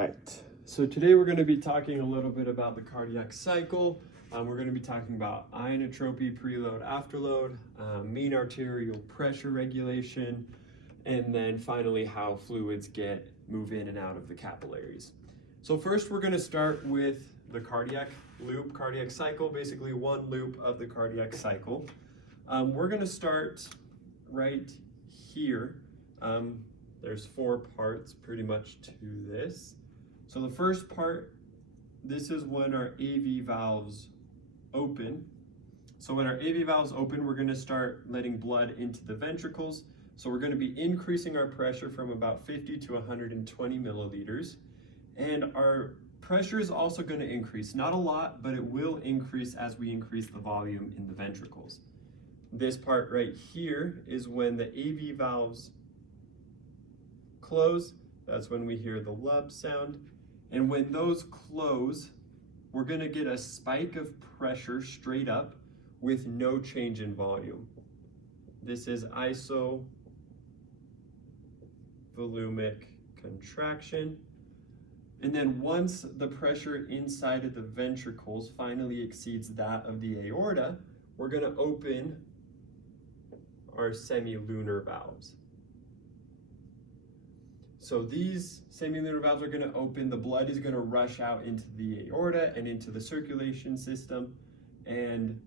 right, so today we're going to be talking a little bit about the cardiac cycle. We're going to be talking about inotropy, preload, afterload, mean arterial pressure regulation, and then finally how fluids move in and out of the capillaries. So first we're going to start with the cardiac loop, cardiac cycle, basically one loop of the cardiac cycle. We're going to start right here. There's four parts pretty much to this. So the first part, this is when our AV valves open. So when our AV valves open, we're going to start letting blood into the ventricles. So we're going to be increasing our pressure from about 50 to 120 milliliters. And our pressure is also going to increase, not a lot, but it will increase as we increase the volume in the ventricles. This part right here is when the AV valves close. That's when we hear the lub sound. And when those close, we're going to get a spike of pressure straight up with no change in volume. This is isovolumic contraction. And then once the pressure inside of the ventricles finally exceeds that of the aorta, we're going to open our semilunar valves. So these semilunar valves are going to open, the blood is going to rush out into the aorta and into the circulation system, and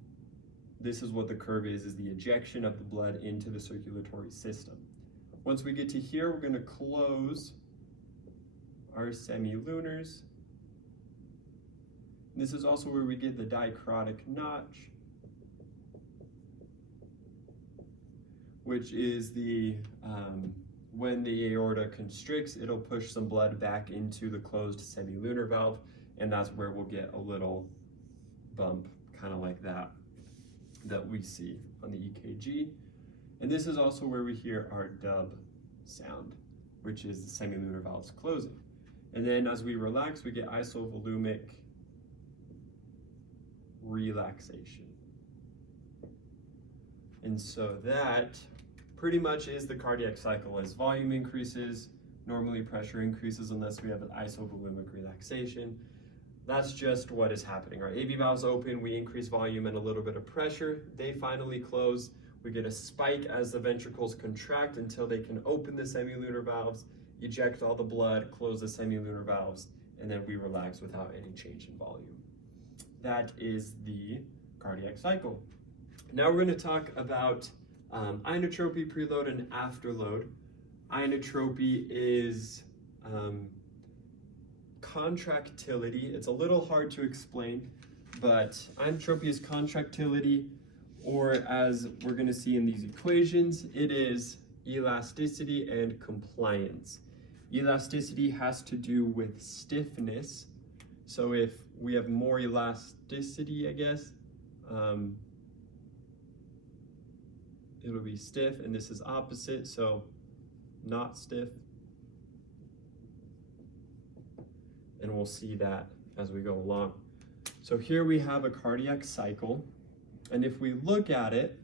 this is what the curve is the ejection of the blood into the circulatory system. Once we get to here, we're going to close our semilunars. This is also where we get the dicrotic notch, which is the when the aorta constricts, it'll push some blood back into the closed semilunar valve, and that's where we'll get a little bump, kind of like that we see on the EKG. And this is also where we hear our dub sound, which is the semilunar valves closing. And then as we relax, we get isovolumic relaxation. And so that pretty much is the cardiac cycle. As volume increases, normally pressure increases unless we have an isovolumic relaxation. That's just what is happening. Our AV valves open, we increase volume and a little bit of pressure. They finally close. We get a spike as the ventricles contract until they can open the semilunar valves, eject all the blood, close the semilunar valves, and then we relax without any change in volume. That is the cardiac cycle. Now we're going to talk about inotropy, preload, and afterload. Inotropy is contractility. It's a little hard to explain, but inotropy is contractility, or as we're going to see in these equations, it is elasticity and compliance. Elasticity has to do with stiffness. So if we have more elasticity, I guess, it'll be stiff, and this is opposite, so not stiff. And we'll see that as we go along. So here we have a cardiac cycle, and if we look at it,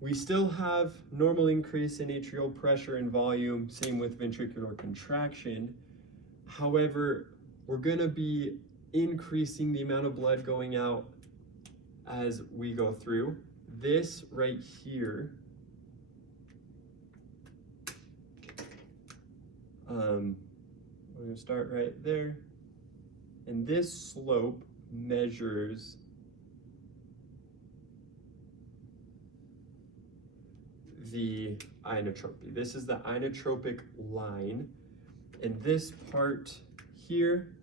we still have normal increase in atrial pressure and volume, same with ventricular contraction. However, we're gonna be increasing the amount of blood going out as we go through. This right here, we're gonna start right there, and this slope measures the inotropy. This is the inotropic line, and this part here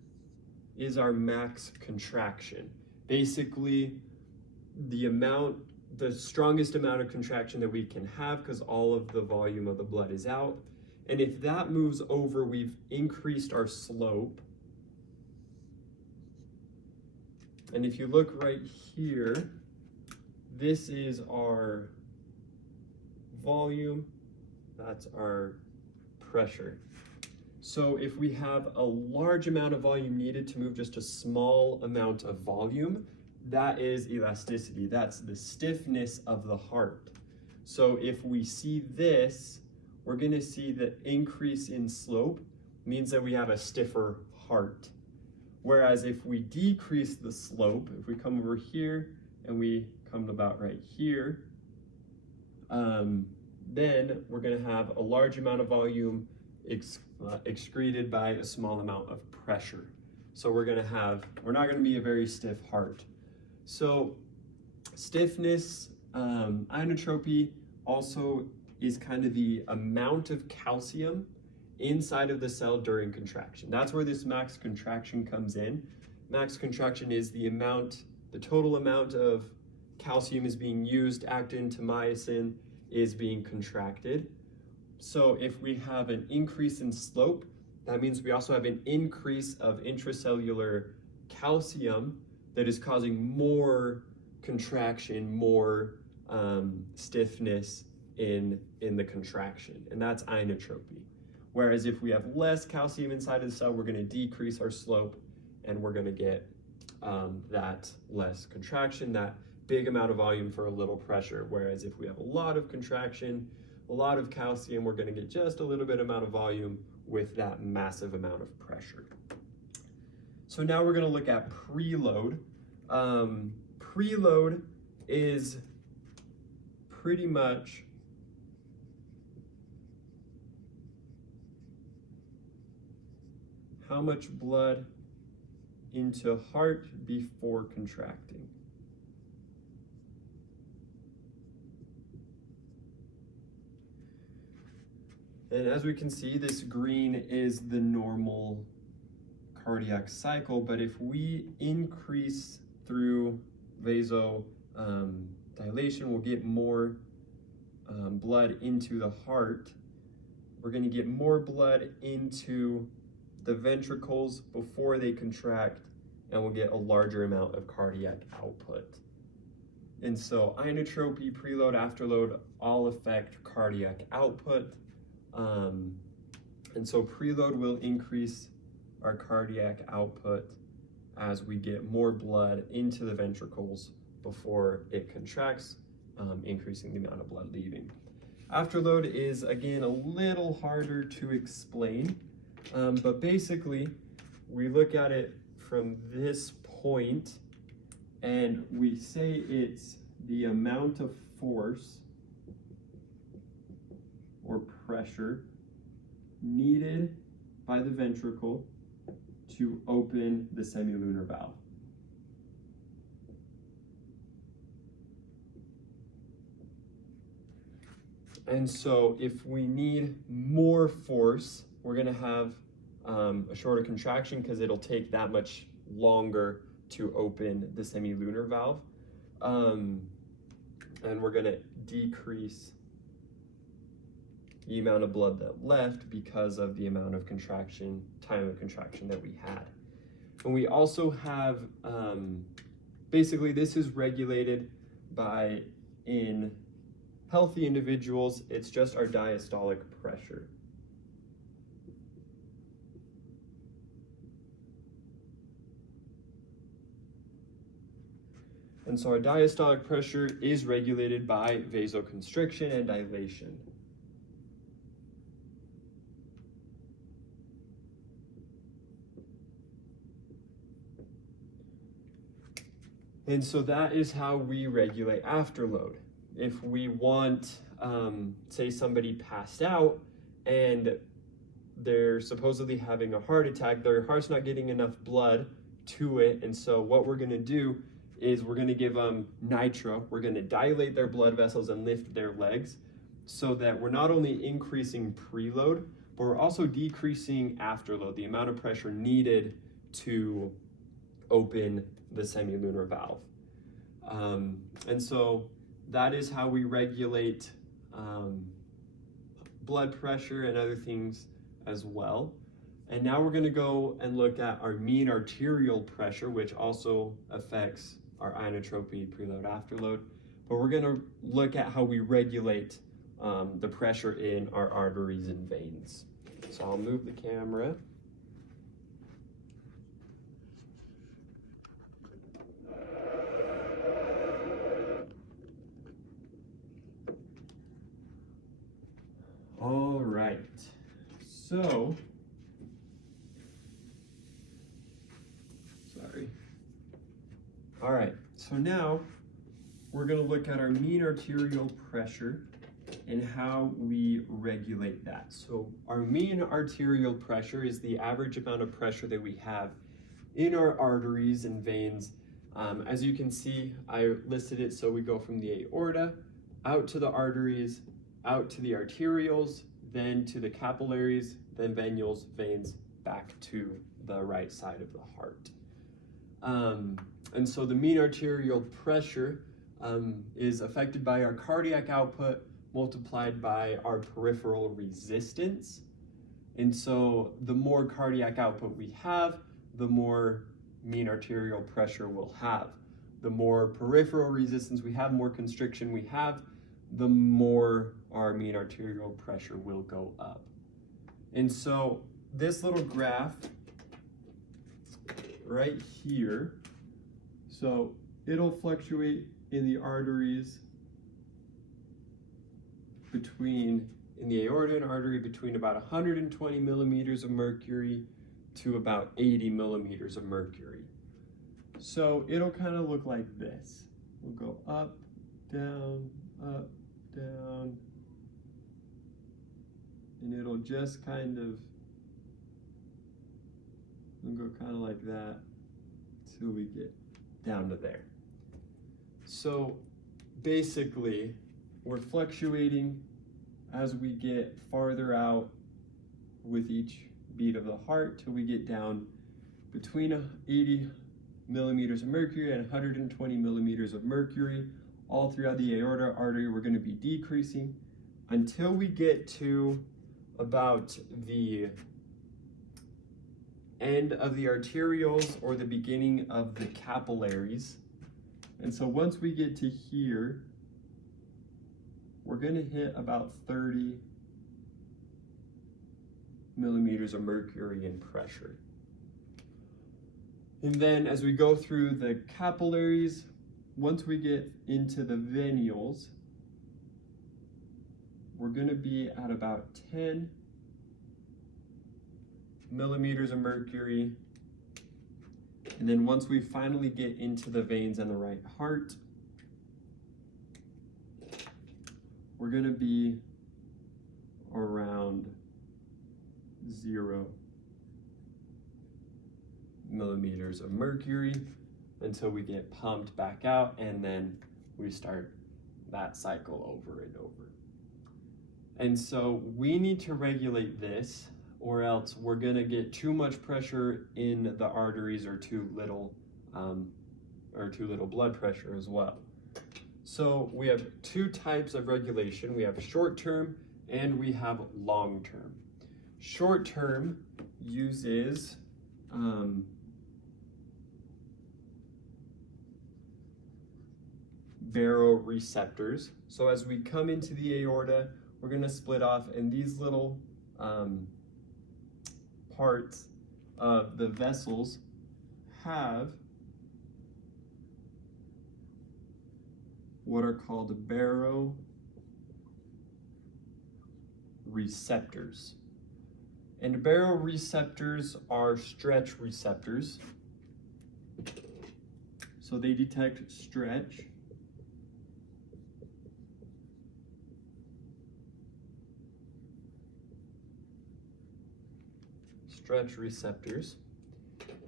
is our max contraction. Basically, the strongest amount of contraction that we can have because all of the volume of the blood is out. And if that moves over, we've increased our slope. And if you look right here, this is our volume, that's our pressure. So if we have a large amount of volume needed to move just a small amount of volume, that is elasticity. That's the stiffness of the heart. So if we see this, we're going to see the increase in slope means that we have a stiffer heart. Whereas if we decrease the slope, if we come over here and we come about right here, then we're going to have a large amount of volume excreted by a small amount of pressure. So we're not going to be a very stiff heart. So stiffness, inotropy also is kind of the amount of calcium inside of the cell during contraction. That's where this max contraction comes in. Max contraction is the total amount of calcium is being used, actin to myosin is being contracted. So if we have an increase in slope, that means we also have an increase of intracellular calcium that is causing more contraction, more stiffness in the contraction, and that's inotropy. Whereas if we have less calcium inside of the cell, we're going to decrease our slope and we're going to get that less contraction, that big amount of volume for a little pressure. Whereas if we have a lot of contraction, a lot of calcium, we're going to get just a little bit amount of volume with that massive amount of pressure. So now we're going to look at preload. Preload is pretty much how much blood into heart before contracting. And as we can see, this green is the normal cardiac cycle, but if we increase through vasodilation, we'll get more blood into the heart. We're going to get more blood into the ventricles before they contract, and we'll get a larger amount of cardiac output. And so inotropy, preload, afterload all affect cardiac output. And so preload will increase our cardiac output as we get more blood into the ventricles before it contracts, increasing the amount of blood leaving. Afterload is, again, a little harder to explain, but basically we look at it from this point and we say it's the amount of force or pressure needed by the ventricle to open the semilunar valve. And so if we need more force, we're going to have a shorter contraction because it'll take that much longer to open the semilunar valve. And we're going to decrease the amount of blood that left because of the amount of contraction, time of contraction that we had. And we also have, basically this is regulated by, in healthy individuals, it's just our diastolic pressure. And so our diastolic pressure is regulated by vasoconstriction and dilation. And so that is how we regulate afterload. If we want, say somebody passed out and they're supposedly having a heart attack, their heart's not getting enough blood to it, and so what we're gonna do is we're gonna give them nitro. We're gonna dilate their blood vessels and lift their legs so that we're not only increasing preload, but we're also decreasing afterload, the amount of pressure needed to open the semilunar valve. And so that is how we regulate blood pressure and other things as well. And now we're going to go and look at our mean arterial pressure, which also affects our inotropy, preload, afterload. But we're going to look at how we regulate the pressure in our arteries and veins. So I'll move the camera. All right, so All right, so now we're going to look at our mean arterial pressure and how we regulate that. So our mean arterial pressure is the average amount of pressure that we have in our arteries and veins. As you can see, I listed it so we go from the aorta out to the arteries, out to the arterioles, then to the capillaries, then venules, veins, back to the right side of the heart. And so the mean arterial pressure is affected by our cardiac output multiplied by our peripheral resistance. And so the more cardiac output we have, the more mean arterial pressure we'll have. The more peripheral resistance we have, more constriction we have, the more our mean arterial pressure will go up. And so this little graph right here, so it'll fluctuate in the arteries in the aorta and artery between about 120 millimeters of mercury to about 80 millimeters of mercury. So it'll kind of look like this. We'll go up, down, and it'll just kind of, we'll go kind of like that till we get down to there. So basically, we're fluctuating as we get farther out with each beat of the heart till we get down between 80 millimeters of mercury and 120 millimeters of mercury. All throughout the aorta artery, we're going to be decreasing until we get to about the end of the arterioles or the beginning of the capillaries. And so once we get to here, we're going to hit about 30 millimeters of mercury in pressure. And then as we go through the capillaries, once we get into the venules, we're going to be at about 10 millimeters of mercury. And then once we finally get into the veins and the right heart, we're going to be around 0 millimeters of mercury until we get pumped back out, and then we start that cycle over and over. And so we need to regulate this, or else we're going to get too much pressure in the arteries or too little blood pressure as well. So we have two types of regulation. We have short-term and we have long-term. Short-term uses baroreceptors. So as we come into the aorta, we're going to split off, and these little parts of the vessels have what are called baroreceptors. And baroreceptors are stretch receptors. So they detect stretch. Stretch receptors.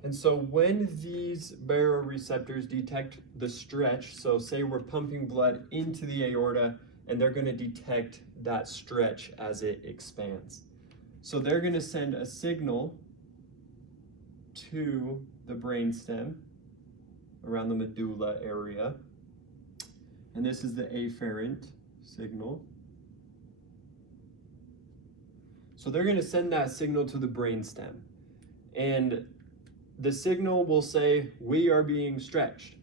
And so when these baroreceptors detect the stretch, so say we're pumping blood into the aorta, and they're going to detect that stretch as it expands. So they're going to send a signal to the brainstem around the medulla area. And this is the afferent signal. So they're going to send that signal to the brainstem. And the signal will say, we are being stretched.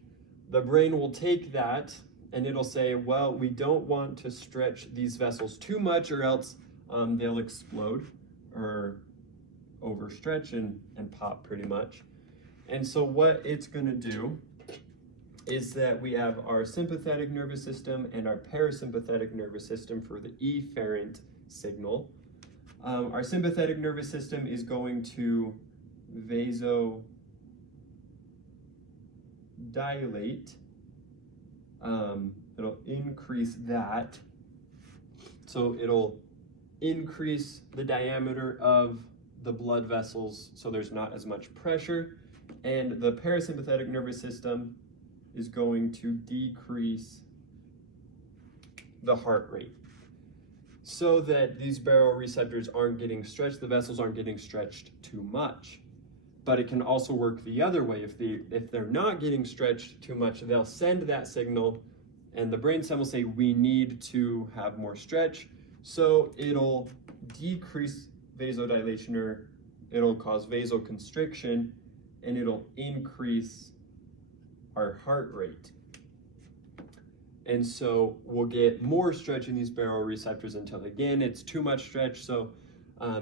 The brain will take that and it'll say, well, we don't want to stretch these vessels too much, or else they'll explode or overstretch and pop pretty much. And so what it's going to do is that we have our sympathetic nervous system and our parasympathetic nervous system for the efferent signal. Our sympathetic nervous system is going to dilate. It'll increase that. So it'll increase the diameter of the blood vessels so there's not as much pressure. And the parasympathetic nervous system is going to decrease the heart rate so that these baroreceptors aren't getting stretched, the vessels aren't getting stretched too much. But it can also work the other way. If they're not getting stretched too much, they'll send that signal and the brainstem will say, we need to have more stretch. So it'll decrease vasodilation, or it'll cause vasoconstriction, and it'll increase our heart rate. And so we'll get more stretch in these baroreceptors until, again, it's too much stretch. So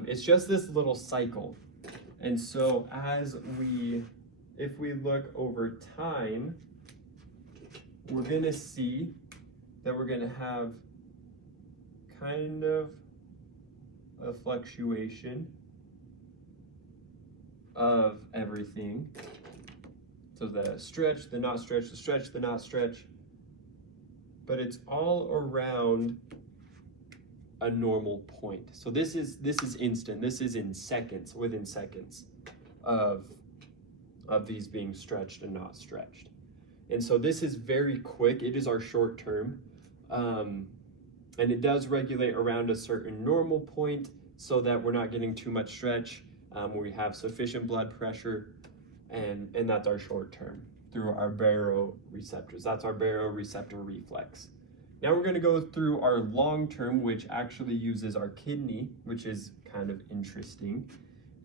it's just this little cycle. And so if we look over time, we're gonna see that we're gonna have kind of a fluctuation of everything. So the stretch, the not stretch, the stretch, the not stretch, but it's all around a normal point. So this is instant. This is in seconds, within seconds of these being stretched and not stretched. And so this is very quick. It is our short term. And it does regulate around a certain normal point so that we're not getting too much stretch. We have sufficient blood pressure, and that's our short term through our baroreceptors. That's our baroreceptor reflex. Now we're going to go through our long term, which actually uses our kidney, which is kind of interesting.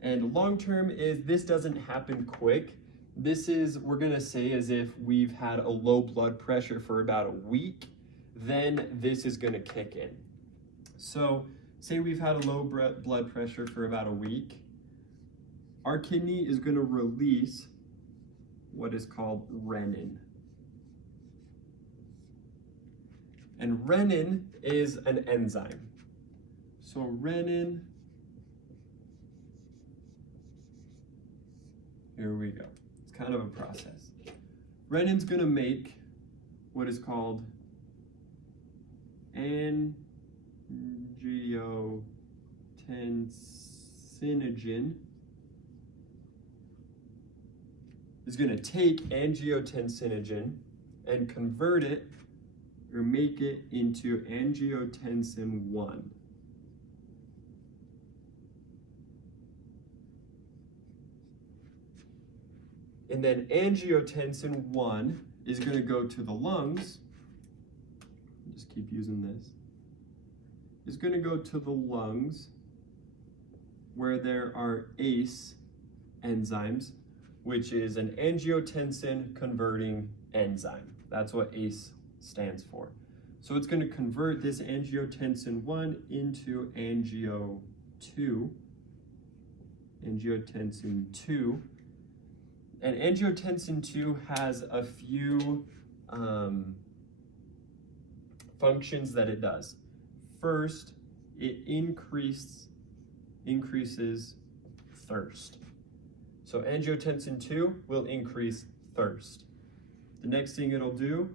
And long term is, this doesn't happen quick. This is, we're going to say, as if we've had a low blood pressure for about a week, then this is going to kick in. So say we've had a low blood pressure for about a week. Our kidney is going to release what is called renin. And renin is an enzyme. So renin, here we go. It's kind of a process. Renin's going to make what is called angiotensinogen. Is going to take angiotensinogen and convert it, or make it into angiotensin 1. And then angiotensin 1 is going to go to the lungs. Just keep using this. It's going to go to the lungs where there are ACE enzymes, which is an angiotensin converting enzyme. That's what ACE stands for. So it's going to convert this angiotensin 1 into angiotensin 2. And angiotensin 2 has a few functions that it does. First, it increases thirst. So angiotensin 2 will increase thirst. The next thing it'll do,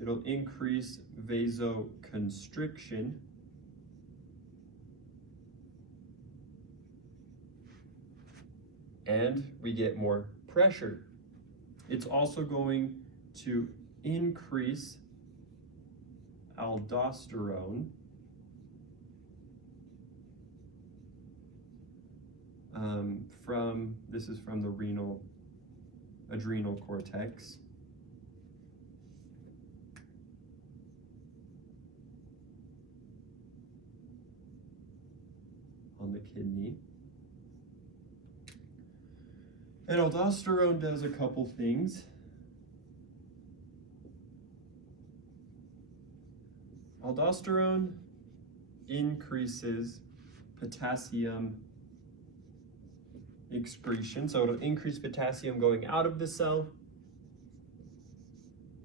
it'll increase vasoconstriction. And we get more pressure. It's also going to increase aldosterone. This is from the adrenal cortex. On the kidney. And aldosterone does a couple things. Aldosterone increases potassium excretion, so it'll increase potassium going out of the cell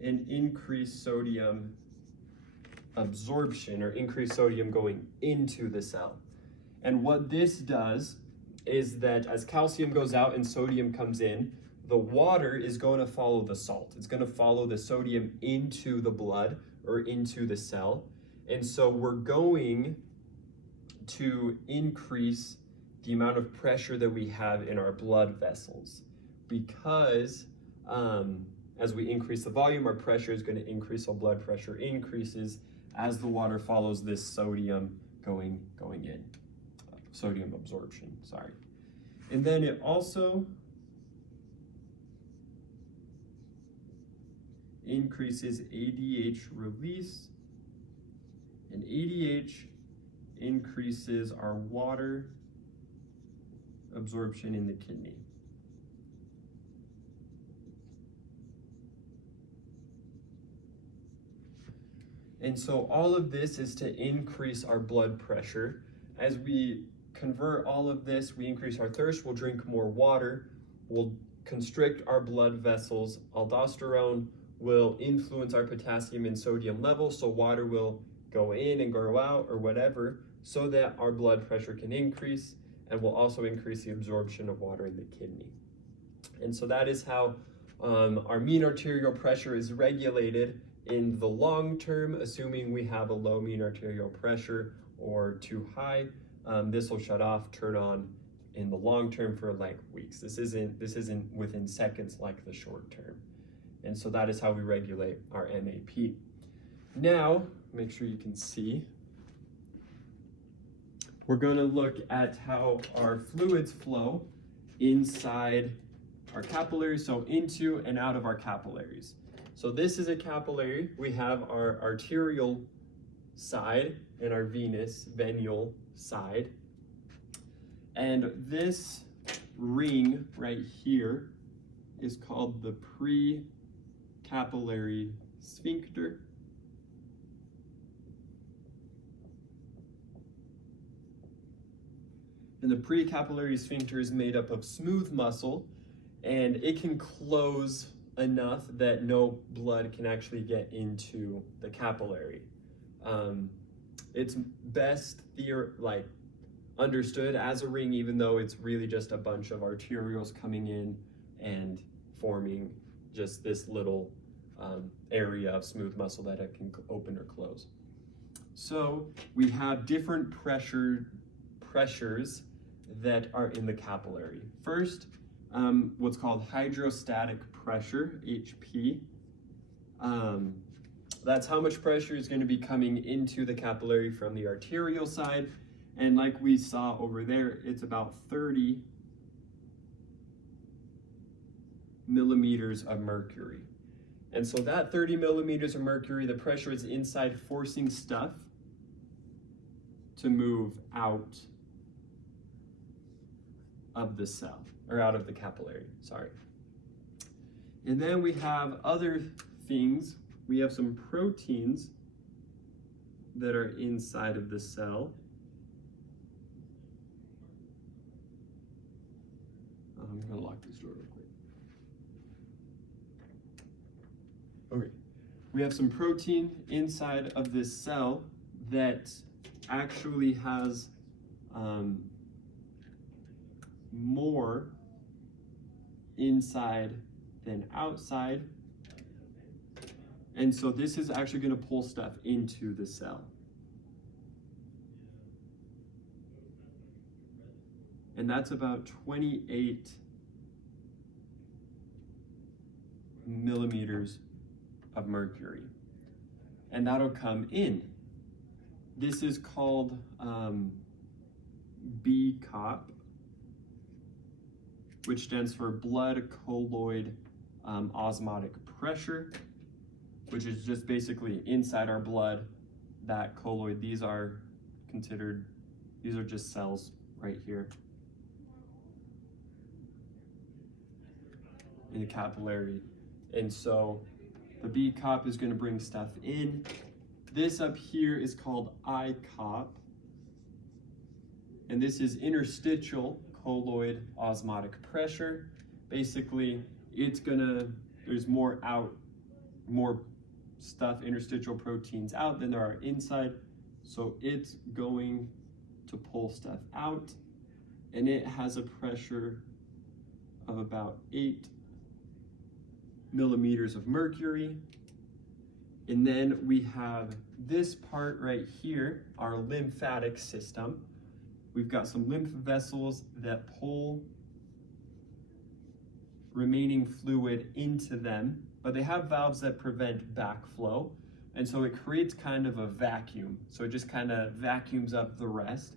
and increase sodium absorption, or increase sodium going into the cell. And what this does is that as calcium goes out and sodium comes in, the water is going to follow the salt. It's going to follow the sodium into the blood or into the cell. And so we're going to increase the amount of pressure that we have in our blood vessels, because as we increase the volume, our pressure is going to increase, so blood pressure increases as the water follows this sodium going in. Sodium absorption, sorry. And then it also increases ADH release, and ADH increases our water absorption in the kidney. And so all of this is to increase our blood pressure. As we convert all of this, we increase our thirst, we'll drink more water, we'll constrict our blood vessels. Aldosterone will influence our potassium and sodium levels, so water will go in and go out or whatever, so that our blood pressure can increase, and will also increase the absorption of water in the kidney. And so that is how our mean arterial pressure is regulated in the long term, assuming we have a low mean arterial pressure or too high. This will shut off, turn on in the long term for like weeks. This isn't within seconds like the short term. And so that is how we regulate our MAP. Now, make sure you can see. We're going to look at how our fluids flow inside our capillaries, so into and out of our capillaries. So this is a capillary. We have our arterial side and our venial side. And this ring right here is called the precapillary sphincter. And the precapillary sphincter is made up of smooth muscle, and it can close enough that no blood can actually get into the capillary. It's best understood as a ring, even though it's really just a bunch of arterioles coming in and forming just this little area of smooth muscle that it can open or close. So we have different pressures that are in the capillary. First, what's called hydrostatic pressure, HP. That's how much pressure is going to be coming into the capillary from the arterial side. And like we saw over there, it's about 30 millimeters of mercury. And so that 30 millimeters of mercury, the pressure is inside, forcing stuff to move out of the cell, or out of the capillary, sorry. And then we have other things. We have some proteins that are inside of the cell. I'm gonna lock this door real quick. Okay, we have some protein inside of this cell that actually has more inside than outside. And so this is actually going to pull stuff into the cell. And that's about 28 millimeters of mercury. And that'll come in. This is called BCOP, which stands for blood colloid osmotic pressure, which is just basically inside our blood, that colloid. These are just cells right here in the capillary. And so the BCOP is going to bring stuff in. This up here is called ICOP, and this is interstitial colloid osmotic pressure. Basically, there's more stuff, interstitial proteins out than there are inside. So it's going to pull stuff out, and it has a pressure of about 8 millimeters of mercury. And then we have this part right here, our lymphatic system. We've got some lymph vessels that pull remaining fluid into them, but they have valves that prevent backflow. And so it creates kind of a vacuum. So it just kind of vacuums up the rest.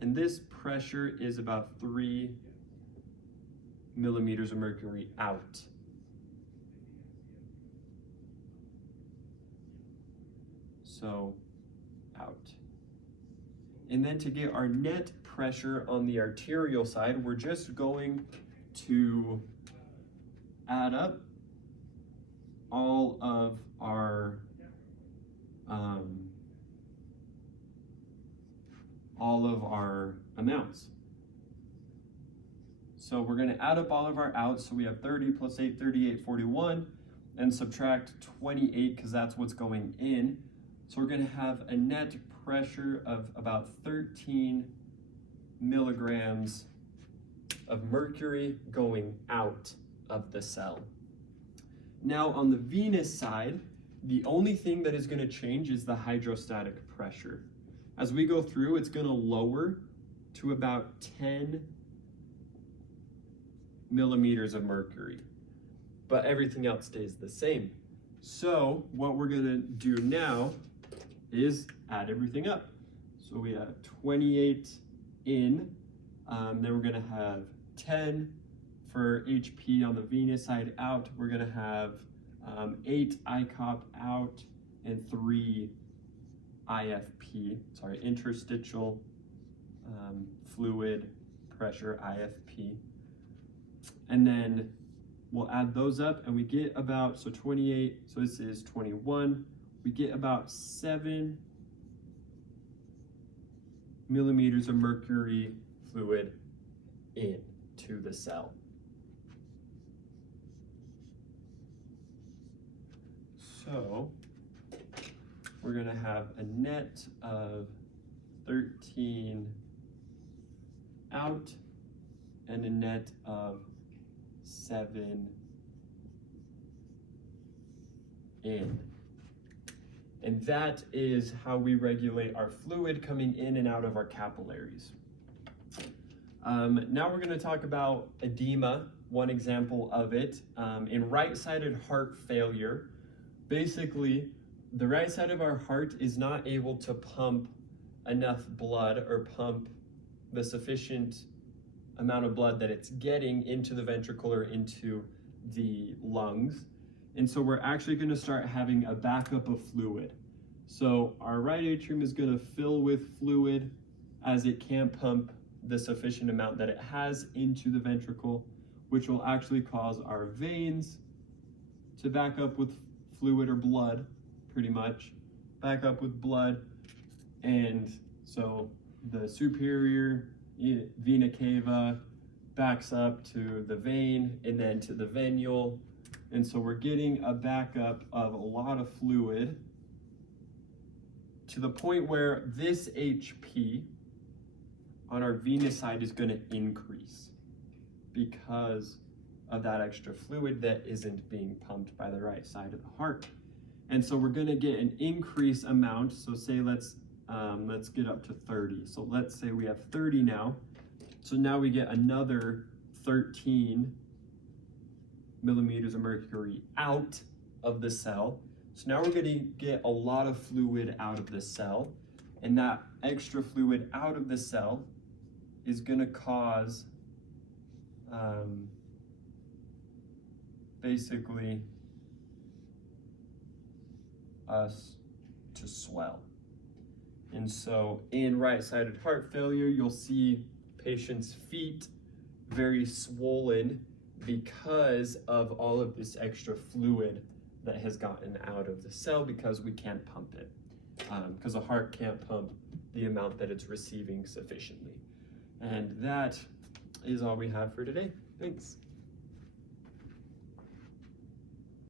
And this pressure is about 3 millimeters of mercury out. So out. And then to get our net pressure on the arterial side, we're just going to add up all of our amounts. So we're going to add up all of our outs. So we have 30 plus 8, 38, 41, and subtract 28 because that's what's going in. So we're going to have a net pressure of about 13 milligrams of mercury going out of the cell. Now on the venous side, the only thing that is going to change is the hydrostatic pressure. As we go through, it's going to lower to about 10 millimeters of mercury, but everything else stays the same. So what we're going to do now is add everything up. So we have 28 in, then we're going to have 10 for HP on the venous side out. We're going to have 8 ICOP out and 3 IFP, sorry, interstitial fluid pressure, IFP. And then we'll add those up and we get about, so 28, so this is 21, we get about 7 millimeters of mercury fluid into the cell. So we're going to have a net of 13 out and a net of 7 in. And that is how we regulate our fluid coming in and out of our capillaries. Now we're going to talk about edema, one example of it. In right-sided heart failure, basically, the right side of our heart is not able to pump enough blood or pump the sufficient amount of blood that it's getting into the ventricle or into the lungs. And so we're actually going to start having a backup of fluid. So our right atrium is going to fill with fluid as it can't pump the sufficient amount that it has into the ventricle, which will actually cause our veins to back up with fluid or blood, pretty much, back up with blood. And so the superior vena cava backs up to the vein and then to the venule. And so we're getting a backup of a lot of fluid to the point where this HP on our venous side is going to increase because of that extra fluid that isn't being pumped by the right side of the heart. And so we're going to get an increased amount. So say let's get up to 30. So let's say we have 30 now. So now we get another 13 millimeters of mercury out of the cell. So now we're going to get a lot of fluid out of the cell, and that extra fluid out of the cell is going to cause basically us to swell. And so in right-sided heart failure, you'll see patients' feet very swollen because of all of this extra fluid that has gotten out of the cell because we can't pump it, because the heart can't pump the amount that it's receiving sufficiently. And that is all we have for today. Thanks.